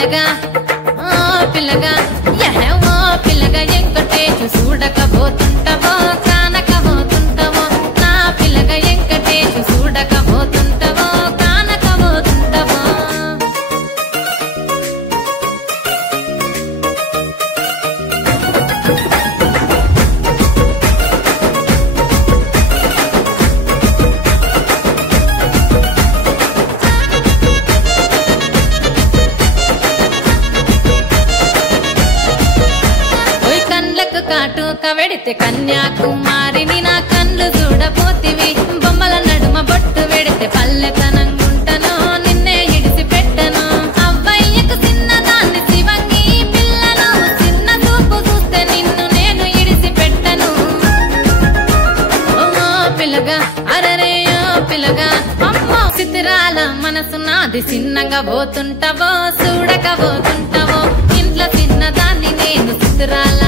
పిల్లగా పిల్లగా ఓ పిల్లగా వెంకటేశు చూడకపోతుంటావో కానకపోతుంటావో నా పిల్లగా వెంకటేశు చూడకపోతుంటావో కానకపోతుంటావో కాటుక వెడితే కన్యాకుమారిని నా కళ్ళు చూడపోతివి బొమ్మల నడుమ బొట్టు వెడితే పల్లెతనంగుంటను నిన్నే ఇడిసి పెట్టను అవ్వయ్యకు చిన్నదాన్ని శివంగి పిల్లను చిన్న చూపు చూస్తే నిన్ను నేను ఇడిసి పెట్టను ఓ పిల్లగా అరరే పిల్లగా అమ్మో చిత్రాల మనసు నాది చిన్నగా పోతుంటావో చూడకపోతుంటావో ఇంట్లో చిన్నదాన్ని నేను చిత్రాల